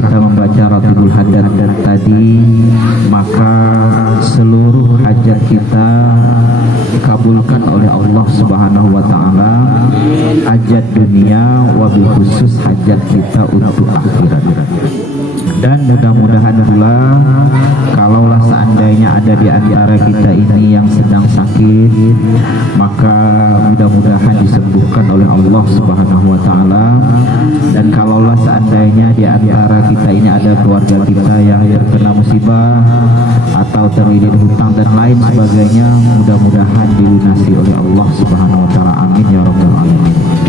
kita membaca Ratibul Hadat tadi, maka seluruh hajat kita dikabulkan oleh Allah Subhanahu wa taala, hajat dunia wabil khusus hajat kita untuk akhirat. Dan mudah-mudahan pula kalaulah seandainya ada di antara kita ini yang sedang sakit, maka mudah-mudahan disembuhkan oleh Allah Subhanahu wa taala. Dan kalaulah seandainya di antara kita ini ada keluarga kita yang terkena musibah atau terlilit hutang dan lain sebagainya, mudah-mudahan dilunasi oleh Allah Subhanahu wa taala. Amin ya rabbal alamin.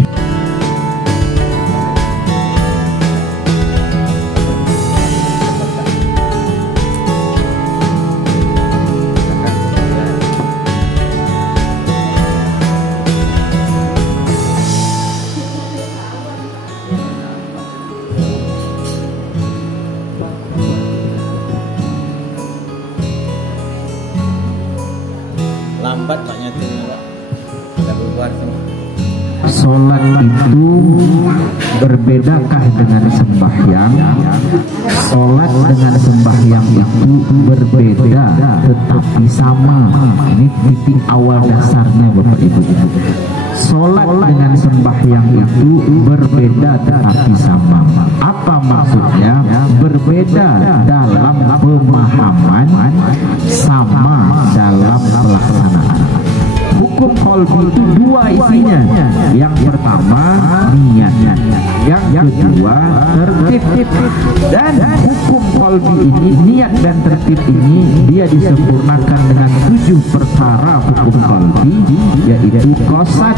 Lambat Pak nyatanya, Pak. Ada bubar semua. Sholat itu berbedakah dengan sembahyang? Sholat dengan sembahyang itu berbeda tetapi sama. Ini titik awal dasarnya Bapak Ibu. Sholat dengan sembahyang itu berbeda tetapi sama. Apa maksudnya? Berbeda dalam pemahaman, sama dalam pelaksanaan. Hukum qalbi itu dua isinya. Yang pertama niat, yang kedua tertib. Dan hukum qalbi ini, niat dan tertib ini, dia disempurnakan dengan 7 perkara hukum qalbi, yaitu qasad.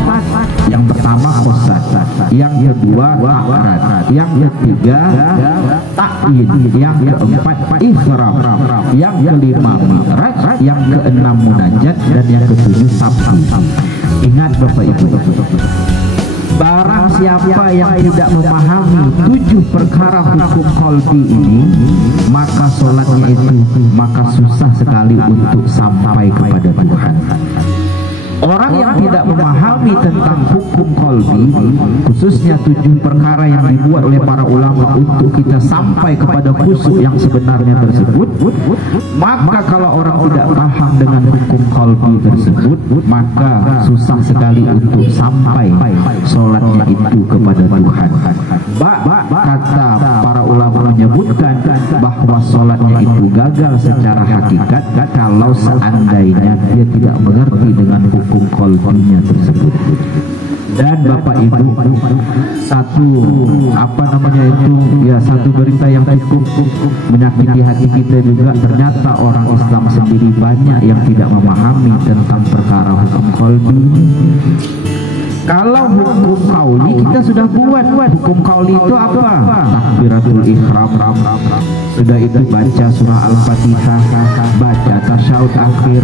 Yang pertama qasad, yang kedua ta'arat, yang ketiga ta'yin, yang keempat ihram, yang kelima mi'raj, yang keenam munajat, dan yang ketujuh sabti. Ingat Bapak Ibu, barang siapa yang tidak memahami 7 perkara hukum qalbi ini, maka sholatnya itu susah sekali untuk sampai kepada Tuhan. Orang yang tidak memahami tentang hukum qalbi, khususnya 7 perkara yang dibuat oleh para ulama untuk kita sampai kepada khusyuk yang sebenarnya tersebut, maka kalau orang tidak paham dengan hukum qalbi tersebut, maka susah sekali untuk sampai sholatnya itu kepada Tuhan. Kata para ulama menyebutkan bahwa sholatnya itu gagal secara hakikat kalau seandainya dia tidak mengerti dengan hukum qalbinya tersebut. Dan Bapak Ibu, satu satu berita yang cukup menyakiti hati kita juga, ternyata orang Islam sendiri banyak yang tidak memahami tentang perkara hukum qalbi. Kalau hukum qauli kita sudah buat. Hukum qauli itu apa? Takbiratul ihram, sudah itu baca surah Al-Fatihah, baca tasyahud akhir,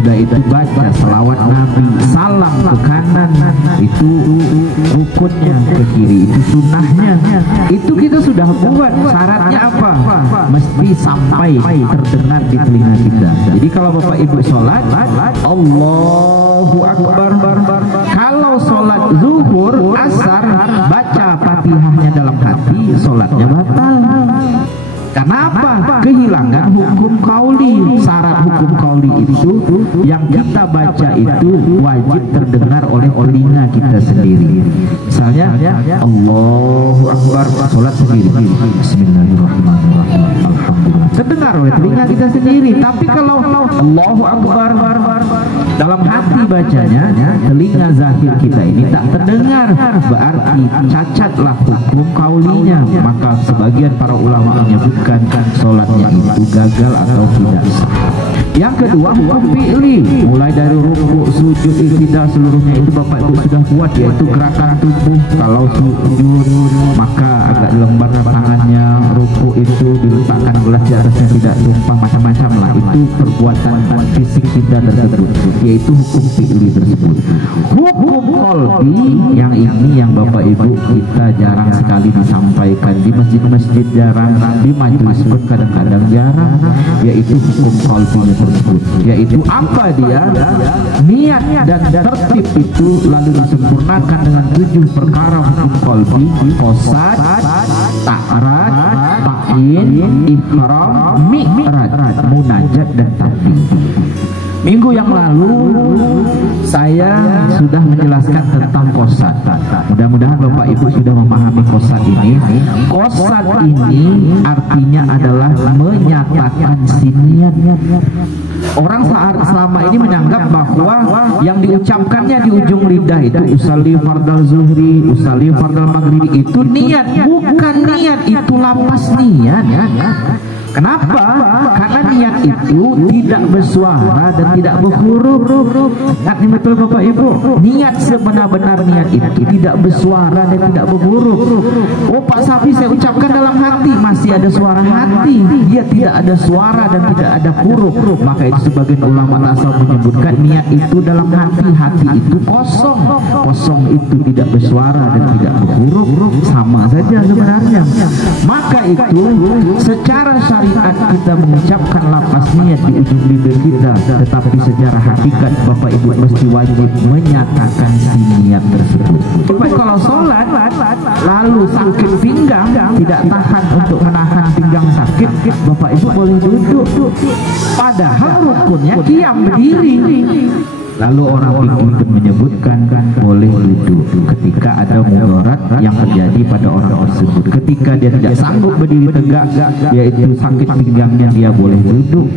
sudah itu baca selawat Nabi, salam ke kanan, itu rukunnya, ke kiri itu sunnahnya. Itu kita sudah buat. Syaratnya apa? Mesti sampai terdengar di telinga kita. Jadi kalau Bapak Ibu sholat, Allahu Akbar. Kalau sholat zuhur, asar, baca Fatihahnya dalam hati, sholatnya batal. Kenapa? Kehilangan hukum qauli. Syarat hukum qauli itu yang kita baca itu wajib terdengar oleh telinga kita sendiri. Misalnya Allahu Akbar, sholat sendiri, Bismillahirrahmanirrahim, Alhamdulillah, terdengar oleh telinga kita sendiri. Tapi kalau Allahu Akbar dalam hati bacanya, telinga zahir kita ini tak terdengar, berarti cacatlah hukum qaulinya. Maka sebagian para ulama menyebutkan sholatnya itu gagal atau tidak sah. Yang kedua hukum fi'li, mulai dari rukuk, sujud, iktidal, seluruhnya itu Bapak Ibu sudah buat, yaitu gerakan tubuh. Kalau sujud maka agak lembar tangannya, rukuk itu diletakkan gelas di atasnya tidak tumpah, macam-macam lah. Itu perbuatan fisik kita tersebut, yaitu hukum fi'li tersebut. Hukum qalbi yang ini yang Bapak Ibu kita jarang sekali disampaikan di masjid-masjid, jarang di majelis pun kadang-kadang jarang, yaitu hukum qalbinya tersebut, yaitu apa dia? Niat dan tertib itu lalu disempurnakan dengan 7 perkara hukum qalbi: qasad, ta'arat, talqin, ihram, mi'raj, munajat dan takbir. Minggu yang lalu saya sudah menjelaskan tentang qasad. Mudah-mudahan Bapak Ibu sudah memahami qasad ini. Qasad ini artinya adalah menyatakan niat. Orang selama ini menganggap bahwa yang diucapkannya di ujung lidah itu usalli fardal zuhri, usalli fardal maghribi itu niat. Bukan niat, itu lapas niat. Kenapa? Karena niat itu tidak bersuara dan tidak berhuruf. Ingat nih betul Bapak Ibu, niat sebenar-benar niat itu tidak bersuara dan tidak berhuruf. Oh Pak Safi, saya ucapkan dalam hati, masih ada suara hati, dia tidak ada suara dan tidak ada huruf. Maka itu sebagian ulama tasawuf menyebutkan niat itu dalam hati. Hati itu kosong. Kosong itu tidak bersuara dan tidak berhuruf, sama saja sebenarnya. Maka itu secara syariat kita mengucapkan lafaz niat di ujung bibir kita, tetapi secara hakikat Bapak Ibu mesti wajib menyatakan si niat tersebut. Tapi kalau sholat lalu sakit pinggang, tidak tahan untuk menahan pinggang sakit, Bapak Ibu boleh duduk, padahal rukunnya qiyam, berdiri. Lalu orang fikih pun menyebutkan boleh duduk ketika ada mudarat yang terjadi pada orang tersebut. Ketika dia tidak sanggup berdiri tegak, yaitu sakit pinggangnya, dia boleh duduk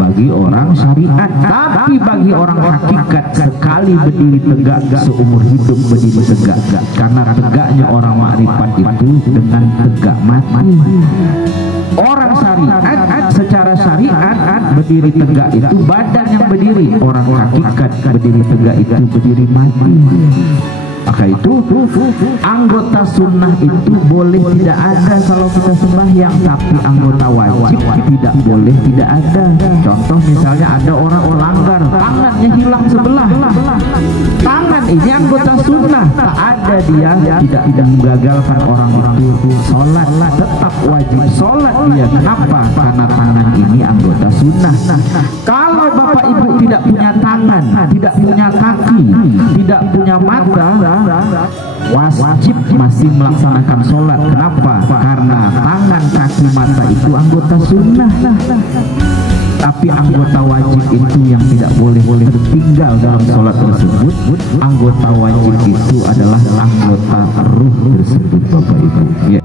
bagi orang syariat. Tapi bagi orang hakikat, sekali berdiri tegak seumur hidup berdiri tegak, karena tegaknya orang makrifat itu dengan tegak mati. Orang syariat secara syariat berdiri tegak itu badan yang berdiri, orang hakikat berdiri tegak itu berdiri mati. Maka itu anggota sunnah itu boleh tidak ada kalau kita sembahyang, tapi anggota wajib tidak boleh tidak ada. Contoh misalnya ada orang langgar, tangannya hilang sebelah. Tangan ini anggota sunnah, tak ada, dia tidak menggagalkan orang itu sholat, tetap wajib sholat dia. Kenapa? Karena tangan ini anggota sunnah. Kalau Bapak Ibu tidak punya tangan, tidak punya kaki, tidak punya mata, wajib masih melaksanakan sholat. Kenapa? Karena tangan, kaki, mata itu anggota sunnah. Tapi anggota wajib itu yang tidak boleh tertinggal dalam sholat tersebut. Anggota wajib itu adalah anggota ruh tersebut Bapak Ibu. Ya.